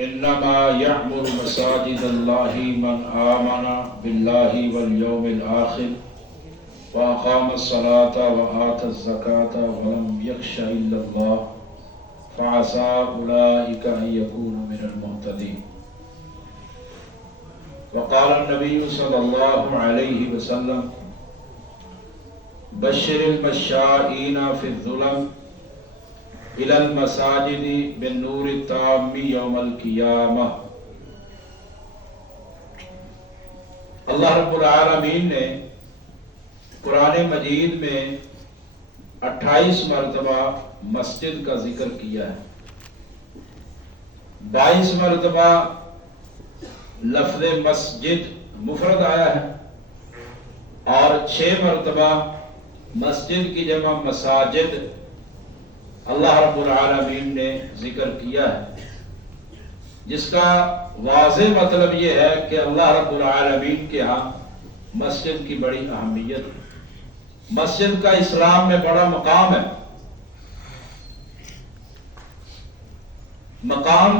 انما يعمر مساجد الله من آمن بالله واليوم الآخر وأقام الصلاة وآتى الزكاة ولم يخش إلا الله فعسى أولئك أن يكونوا من المهتدين. وقال النبي صلى الله عليه وسلم بشر المشائين في الظلم إلى المساجد بالنور التام يوم القيامة. اللہ رب العالمین نے قرآن مجید میں 28 مرتبہ مسجد کا ذکر کیا ہے. 22 مرتبہ لفظ مسجد مفرد آیا ہے اور 6 مرتبہ مسجد کی جمع مساجد اللہ رب العالمین نے ذکر کیا ہے، جس کا واضح مطلب یہ ہے کہ اللہ رب العالمین کے ہاں مسجد کی بڑی اہمیت ہے. مسجد کا اسلام میں بڑا مقام ہے. مقام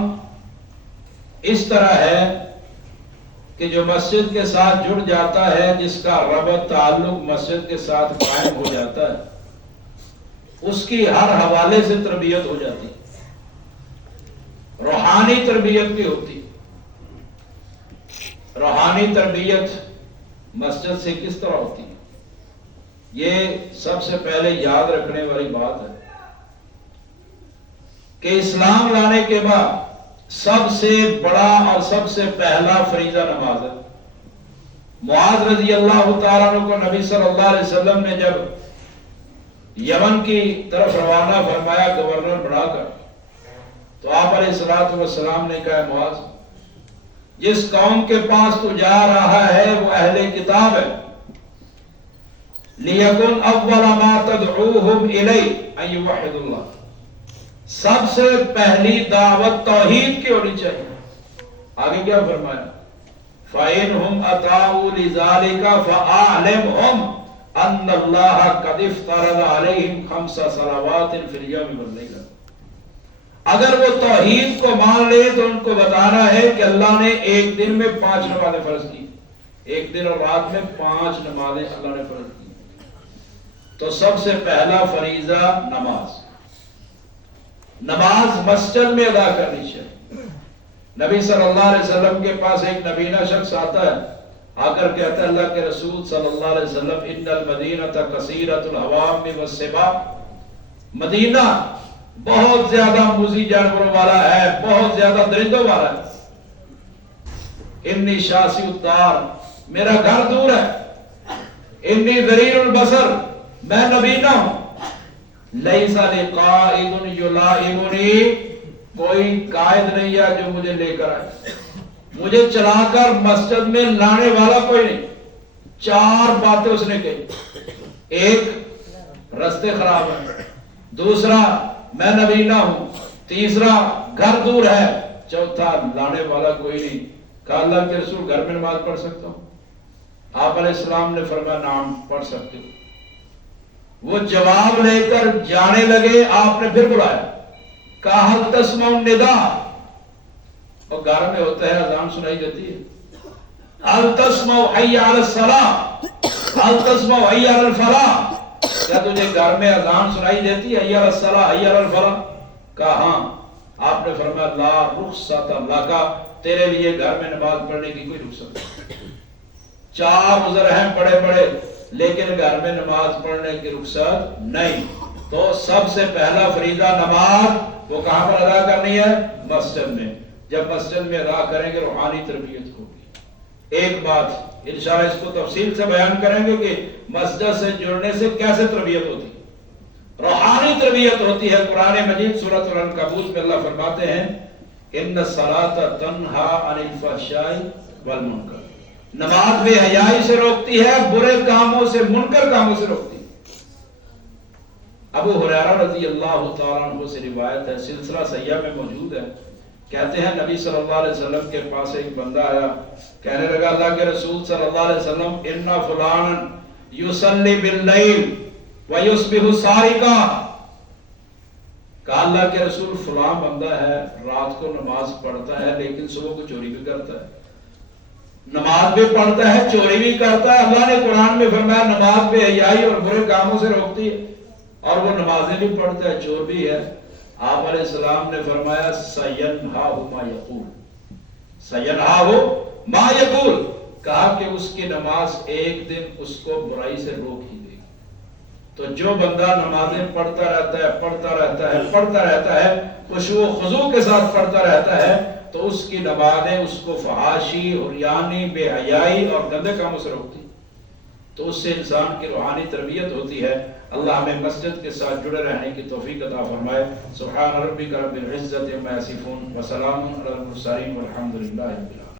اس طرح ہے کہ جو مسجد کے ساتھ جڑ جاتا ہے، جس کا ربط تعلق مسجد کے ساتھ قائم ہو جاتا ہے، اس کی ہر حوالے سے تربیت ہو جاتی ہے. روحانی تربیت بھی ہوتی. روحانی تربیت مسجد سے کس طرح ہوتی ہے، یہ سب سے پہلے یاد رکھنے والی بات ہے کہ اسلام لانے کے بعد سب سے بڑا اور سب سے پہلا فریضہ نماز ہے. معاذ رضی اللہ تعالیٰ عنہ کو نبی صلی اللہ علیہ وسلم نے جب یمن کی طرف روانہ فرمایا گورنر بنا کر، تو آپ علیہ الصلوۃ والسلام نے کہا معاذ، جس قوم کے پاس تو جا رہا ہے وہ اہل کتاب ہے. لِيَكُنْ أَوَّلَ مَا تَدْعُوهُمْ إِلَيْهِ أَن يُوَحِّدُوا اللَّهَ. سب سے پہلی دعوت توحید کی ہونی چاہیے. آگے کیا فرمایا؟ فَإِنْهُمْ أَطَاعُوا لِذَلِكَ فَأَعْلِمْهُمْ ان اللہ قد افترض علیہم 5 صلوات فی اليوم واللیلہ. اگر وہ توحید کو مان لے تو ان کو بتانا ہے کہ اللہ نے ایک دن میں 5 نمازیں فرض کی. ایک دن اور رات میں 5 نمازیں اللہ نے فرض کی. تو سب سے پہلا فریضہ نماز. نماز مسجد میں ادا کرنی چاہیے. نبی صلی اللہ علیہ وسلم کے پاس ایک نبینہ شخص آتا ہے، آ کر کہتا ہے اللہ کے رسول صلی اللہ علیہ وسلم ان المدینۃ کثیرۃ الحوام والسباع. مدینہ بہت زیادہ موذی جانوروں والا ہے، بہت زیادہ درندوں والا ہے. انی شاسی الدار، میرا گھر دور ہے. انی ذریع البصر، میں نبینہ ہوں. لیس لقائد یلائمنی، کوئی قائد نہیں ہے جو مجھے لے کر آئے، مجھے چلا کر مسجد میں لانے والا کوئی نہیں. 4 باتیں اس نے کہی. ایک، رستے خراب ہیں. دوسرا، میں نبینہ ہوں. تیسرا، گھر دور ہے. چوتھا، لانے والا کوئی نہیں. کہا اللہ کے رسول گھر میں نماز پڑھ سکتا ہوں؟ آپ علیہ السلام نے فرمایا نعم پڑھ سکتے ہو. وہ جواب لے کر جانے لگے. آپ نے پھر بلایا، کہا حل تسمع النداء، اور گھر میں ہوتا ہے اذان سنائی دیتی ہے. حل تسمع حی علی الصلاۃ، حل تسمع حی علی الفلاح، کیا تجھے گھر میں اذان سنائی دیتی ہے حی علی الصلاۃ حی علی الفلاح؟ کہا ہاں. آپ نے فرمایا لا رخصۃ لک، تیرے لیے گھر میں نماز پڑھنے کی کوئی رخصت نہیں. 4 عذر ہیں بڑے بڑے، لیکن گھر میں نماز پڑھنے کی رخصت نہیں. تو سب سے پہلا فریضہ نماز وہ کہاں پر ادا کرنی ہے؟ مسجد میں. جب مسجد میں ادا کریں گے روحانی تربیت ہوگی. ایک بات انشاءاللہ اس کو تفصیل سے بیان کریں گے کہ مسجد سے جڑنے سے کیسے تربیت ہوتی ہے. روحانی تربیت ہوتی ہے. قرآن مجید سورۃ العنکبوت میں اللہ فرماتے ہیں ان الصلاۃ تنہی عن الفحشاء والمنکر، نماز بے حیائی سے روکتی ہے، برے کاموں سے، منکر کاموں سے روکتی ہے. ابو ہریرہ رضی اللہ تعالیٰ عنہ سے روایت ہے، سلسلہ صحیحہ میں موجود ہے. کہتے ہیں نبی صلی اللہ علیہ وسلم کے پاس ایک بندہ آیا، کہنے لگا اللہ کے رسول صلی اللہ علیہ وسلم ان فلانا یصلی باللیل ویصبح سارقا. کہا اللہ کے رسول فلاں بندہ ہے رات کو نماز پڑھتا ہے لیکن صبح کو چوری بھی کرتا ہے، نماز بھی پڑھتا ہے چوری بھی کرتا ہے، اللہ نے قرآن میں فرمایا نماز بے حیائی اور برے کاموں سے روکتی ہے، اور وہ نمازیں بھی پڑھتا ہے چور بھی ہے۔ آپ علیہ السلام نے فرمایا سینہاہ ما یقول، سینہاہ ما یقول، کہا کہ اس کی نماز ایک دن اس کو برائی سے روک ہی دے گی۔ تو جو بندہ نمازیں پڑھتا رہتا ہے پڑھتا رہتا ہے پڑھتا رہتا ہے، خشوع و خضوع کے ساتھ پڑھتا رہتا ہے، تو اس کی نمازیں اس کو فحاشی، عریانی، بے حیائی اور گندے کاموں سے روکتی، تو اس سے انسان کی روحانی تربیت ہوتی ہے۔ اللہ ہمیں مسجد کے ساتھ جڑے رہنے کی توفیق عطا فرمائے۔ سبحان ربک رب العزت عما یصفون وسلام علی المرسلین والحمد للہ رب العالمین۔